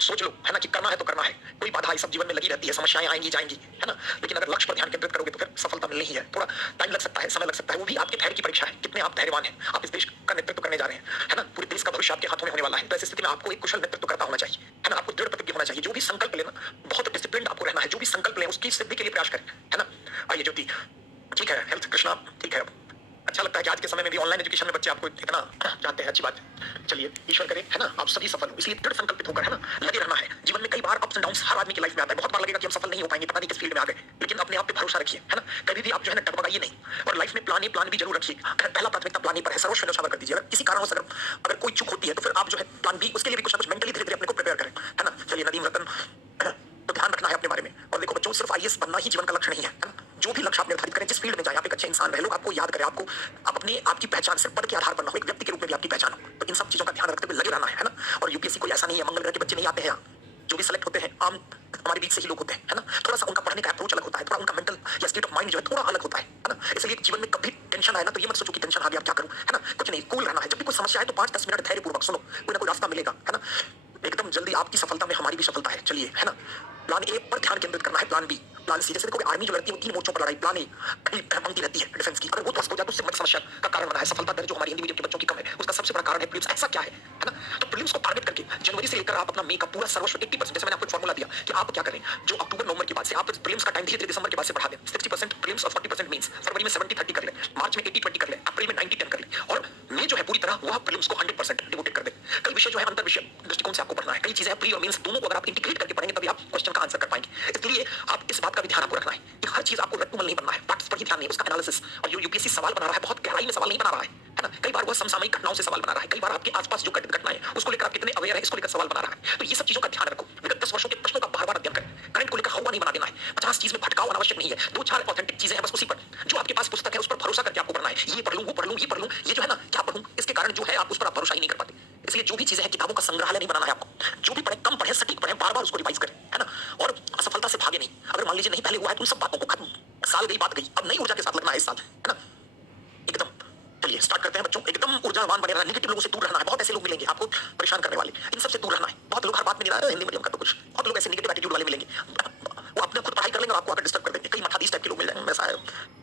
कुछ सोच लो, है ना, कि करना है तो करना है। कोई बाधा सब जीवन में लगी रहती है, समस्याएं आएंगी जाएंगी, है ना, लेकिन अगर लक्ष्य पर ध्यान केंद्रित करोगे तो फिर सफलता मिलनी ही है। थोड़ा टाइम लग सकता है, समय लग सकता है, वो भी आपके धैर्य की परीक्षा है, कितने आप धैर्यवान हैं। आप इस देश का नेतृत्व करने जा रहे हैं, है ना, पूरे देश का भविष्य आपके हाथों में होने वाला है। तो ऐसी स्थिति में आपको एक कुशल नेतृत्व करता होना चाहिए, है ना, आपको दृढ़ प्रतिज्ञ होना चाहिए। जो भी संकल्प लेना, बहुत डिसिप्लिन आपको रहना है। जो भी संकल्प ले उसकी सिद्धि के लिए प्रयास करें, है ना। आइए ज्योति, ठीक है, हेल्थ कृष्णा, ठीक है। अच्छा लगता है कि आज के समय में भी ऑनलाइन एजुकेशन में बच्चे आपको इतना जानते हैं, अच्छी बात है। चलिए ईश्वर करे, है ना, आप सभी सफल हो। इसलिए दृढ़ संकल्पित होकर, है ना, लगे रहना है। जीवन में कई बार अप्स एंड डाउन्स हर आदमी की लाइफ में आता है। बहुत बार लगेगा कि हम सफल नहीं हो पाएंगे, पता नहीं किस फील्ड में आ गए, लेकिन अपने आप पे भरोसा रखिए, है ना। कभी भी आप जो है ना डगमगाइए नहीं, और लाइफ में प्लान भी जरूर रखिए। पहला प्राथमिकता प्लान पर है, सर्वस्व न्यौछावर कर दीजिए। अगर किसी कारणवश अगर कोई चूक होती है तो फिर आप जो है प्लान बी, उसके लिए भी कुछ ना कुछ मेंटली धीरे धीरे अपने को प्रिपेयर करें, है ना। चलिए नदीम रतन, तो ध्यान रखना है अपने बारे में। और देखो बच्चों, सिर्फ आईएएस बनना ही जीवन का लक्ष्य नहीं है, ना। जो भी लक्ष्य आप निर्धारित करें, जिस फील्ड में जाए, आप एक अच्छे इंसान रहे, लोग आपको याद करें, आपकी पहचान सिर्फ पद के आधार पर ना हो, एक व्यक्ति के रूप में भी आपकी पहचान हो। तो इन सब चीजों का ध्यान रखते हुए लगे रहना है ना। और यूपीएससी कोई ऐसा नहीं है, मंगल ग्रह के बच्चे नहीं आते हैं यहाँ। जो भी सेलेक्ट होते हैं आम हमारे बीच से ही लोग होते हैं, है ना। थोड़ा सा उनका पढ़ने का अप्रोच अलग होता है, थोड़ा उनका मेंटल या स्टेट ऑफ माइंड जो है थोड़ा अलग होता है ना। इसलिए जीवन में कभी टेंशन आए ना तो ये मत सोचो कि टेंशन आ गया, अब क्या करूं, है ना। कुछ नहीं, कूल रहना है। जब भी कोई समस्या आए तो 5-10 मिनट धैर्यपूर्वक सुनो, कोई ना कोई रास्ता मिलेगा, है ना। एकदम जल्दी आपकी सफलता में हमारी भी सफलता है। चलिए, है ना, प्लान ए पर ध्यान केंद्रित करना है, प्लान बी, प्लान सी। जैसे देखोगे आर्मी जो लड़ती है वो 3 मोर्चों पर लड़ाई, प्लान ए पंक्ति रहती है डिफेंस की, अगर वो ध्वस्त हो जाए तो उससे बड़ी समस्या का कारण बना है। सफलता दर जो हमारी हिंदी मीडियम के बच्चों की कम है, उसका सबसे बड़ा कारण है प्रीलिम्स। ऐसा क्या है ना। तो प्रीलिम्स को टारगेट करके जनवरी से लेकर आप अपना मई का पूरा सर्वस्व 80%, जैसे मैंने आपको फॉर्मूला दिया कि आप क्या करें, जो अक्टूबर नवंबर के बाद से आप प्रीलिम्स का टाइम धीरे धीरे दिसंबर के बाद से बढ़ा दें। 60% प्रीलिम्स और 40% मेंस। फरवरी में 70-30 कर ले, मार्च में 80-20 कर ले, अप्रैल में 90-10 कर ले, और मई जो है पूरी तरह वह प्रीलिम्स को 100% डिवोटेड कर दे। कई विषय जो है अंतर विषय दृष्टिकोण से आपको पढ़ना है। कई चीजें प्री और मेंस दोनों को अगर आप इंटीग्रेट करके पढ़ेंगे तभी आप क्वेश्चन का आंसर कर पाएंगे। इसलिए आप इस बात का भी ध्यान आपको रखना है कि हर चीज आपको रट्टूमल नहीं बनना है, फैक्ट्स पर ही ध्यान नहीं, उसका एनालिसिस। और जो यूपीएससी सवाल बना रहा है बहुत गहराई में सवाल नहीं बना रहा है ना। कई बार वह समसामयिक घटनाओं से सवाल बना रहा है, कई बार आपके आसपास जो घटनाएं हैं उसको लेकर आप कितने अवेयर है इसको लेकर सवाल बना रहा है। तो ये सब चीजों का ध्यान रखो। विगत 10 वर्षों के प्रश्नों का बार-बार अध्ययन करें। करंट को लेकर हवा नहीं बना देना है। 50 चीज में भटकाव अनावश्यक नहीं है। 2-4 ऑथेंटिक चीजें हैं बस, उसी पर जो आपके पास पुस्तक है उस पर भरोसा करके आपको पढ़ना है। ये पढ़ लूं, वो पढ़ लूं, ये पढ़ लूं, ये जो है ना क्या पढ़ूं, इसके कारण जो है आप उस पर आप भरोसा ही नहीं कर पाते। इसलिए जो भी चीजें हैं किताबों का संग्रहालय नहीं बनाना है आपको। जो भी पढ़े कम पढ़े, सटीक पढ़े, बार-बार उसको रिवाइज करें, है ना। और असफलता से भागे नहीं। अगर मान लीजिए नहीं पहले हुआ है तो उन सब बातों को खत्म, साल गई बात गई, अब नई ऊर्जा के साथ लगना है इस साल, है ना। एकदम चलिए स्टार्ट करते हैं बच्चों। एकदम ऊर्जावान बने रहना, नेगेटिव लोगों से दूर रहना है। बहुत ऐसे लोग मिलेंगे आपको परेशान करने वाले, इन सब से दूर रहना है। बहुत लोग हर बात में नहीं रहा है, हिंदी मीडियम का तो कुछ बहुत लोग ऐसे नेगेटिव एटीट्यूड वाले मिलेंगे, वो अपने खुद पढ़ाई कर लेंगे और आपको आकर डिस्टर्ब कर देंगे। कई मठाधीश टाइप के लोग मिल जाएंगे, ऐसा है।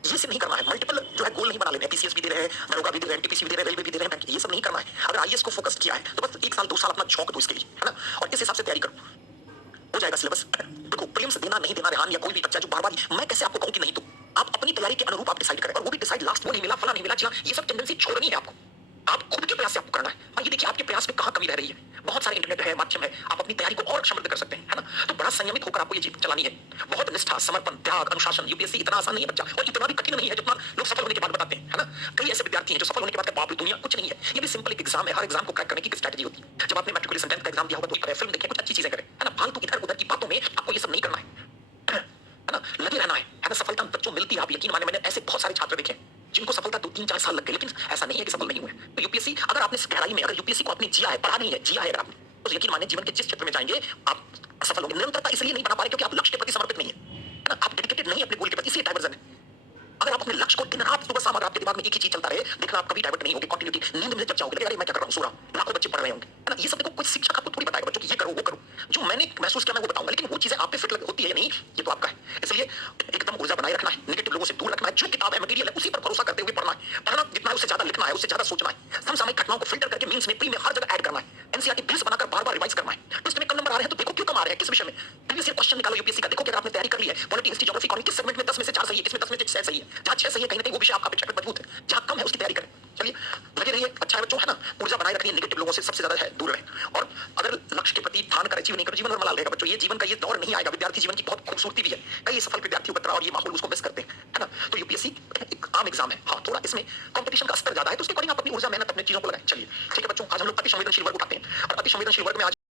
ये सब नहीं करना है। मल्टीपल जो है गोल नहीं बना लेने। पीसीएस भी दे रहे हैं, दरोगा भी दे रहे हैं, एनटीपीसी भी दे रहे हैं, रेलवे भी दे रहे हैं, ये सब नहीं करना है। अगर आईएएस को फोकस किया है तो बस 1 साल 2 साल अपना झोंक दो इसके लिए, है ना, और इस हिसाब से तैयारी करो, हो जाएगा सिलेबस। देखो प्रीलिम्स देना नहीं देना, रेहान या कोई भी बच्चा जो बार-बार मैं कैसे आपको कहूं कि नहीं, तो आप अपनी तैयारी के अनुरूप आप डिसाइड करें, और वो भी डिसाइड लास्ट वो नहीं मिला, फला नहीं मिला, जी ये सब टेंडेंसी छोड़नी है आपको। आप खुद के प्रयास से आपको करना है। और ये देखिए आपके प्रयास में कहां कमी रह रही है। बहुत सारे इंटरनेट है, माध्यम है, आप अपनी तैयारी को और समृद्ध कर सकते हैं, है ना। तो बड़ा संयमित होकर आपको ये चीज चलानी है। बहुत निष्ठा, समर्पण, त्याग, अनुशासन। यूपीएससी इतना आसान नहीं है बच्चा, और इतना भी कठिन नहीं है जितना लोग सफल होने के बाद बताते हैं, है ना। कई ऐसे विद्यार्थी हैं जो सफल होने के बाद कहते हैं बाप रे दुनिया कुछ नहीं है। ये भी सिंपल एक एग्जाम है। हर एग्जाम को क्रैक करने की एक स्ट्रेटजी होती है। जब आपने मैट्रिकुलेशन 10th का एग्जाम दिया होगा तो फिल्म देखें, कुछ अच्छी चीजें करें, है ना। फालतू इधर उधर की बातों में आपको ये सब नहीं करना है ना। लगे रहना है ना। सफलता बच्चों मिलती है, आप यकीन माने, मैंने ऐसे बहुत सारे छात्र देखे जिनको सफलता 2-3-4 साल लग गए, लेकिन ऐसा नहीं है कि सफल नहीं हुए। तो यूपीएससी अगर आपने गहराई में, अगर यूपीएससी को आपने जिया है, पढ़ा नहीं है, जिया है अगर आपने, तो यकीन माने जीवन के जिस क्षेत्र में जाएंगे आप सफल होंगे। निरंतरता इसलिए नहीं बना पा रहे क्योंकि आप लक्ष्य के प्रति समर्पित नहीं है ना। आप डेडिकेटेड नहीं है अपने गोल के प्रति, इसलिए डाइवर्जन है। अगर आप अपने लक्ष्य को दिन रात सुबह शाम अगर आपके दिमाग में एक ही चीज चलता रहे, देखना आप कभी डाइवर्ट नहीं होंगे। कंटिन्यूटी, नींद में जब जाओगे अरे मैं क्या कर रहा हूं, सो रहा हूं, लाखों बच्चे पढ़ रहे होंगे, है ना। ये सब देखो कोई शिक्षक आपको थोड़ी बताएगा बच्चों की ये करो वो करो। जो मैंने महसूस किया मैं वो बताऊंगा, लेकिन वो चीजें आप पे फिट होती है या नहीं ये तो आपका है। इसलिए एकदम ऊर्जा बनाए रखना है, नेगेटिव लोगों से दूर रखना है। जो किताब है, मटेरियल है, उसी पर भरोसा करते हुए पढ़ना है। पढ़ना जितना है उससे ज्यादा लिखना है, उससे ज्यादा सोचना है। समसामयिक घटनाओं को फिल्टर करके मीन्स में, प्री में हर जगह ऐड करना है। एनसीईआरटी बेस बनाकर बार-बार रिवाइज करना है। टेस्ट में कम नंबर आ रहे हैं तो देखो क्यों कम आ रहे हैं, किस विषय में। प्रीवियस ईयर क्वेश्चन निकालो यूपीएससी का, देखो कि अगर आपने तैयारी कर ली है पॉलिटी, हिस्ट्री, ज्योग्राफी, इकोनॉमिक्स, किस सेगमेंट में 10 में से 4 सही है, किसमें 10 में से 6 सही है। जहां 6 सही है कहीं ना कहीं वो विषय आपका पेपर मजबूत है, जहां कम है उसकी तैयारी करें। चलिए लगे रहिए, अच्छा है बच्चों, है ना। ऊर्जा बनाए रखनी है, नेगेटिव लोगों से सबसे ज्यादा है दूर रहें। और अगर लक्ष्य के प्रति ध्यान कर अचीव नहीं कर, जीवन और मलाल रहेगा बच्चों। ये जीवन का ये दौर नहीं आएगा। विद्यार्थी जीवन की बहुत खूबसूरती भी है। कई सफल विद्यार्थी उतरा और ये माहौल उसको मिस करते हैं, है ना। तो यूपीएससी एक आम एग्जाम है, हाँ थोड़ा इसमें कंपटीशन का स्तर ज्यादा है, तो उसके अकॉर्डिंग आप अपनी ऊर्जा मेहनत अपनी चीजों को लगाएं। चलिए ठीक है बच्चों, आज हम लोग अति संवेदनशील वर्ग उठाते हैं, और अति संवेदनशील वर्ग में आज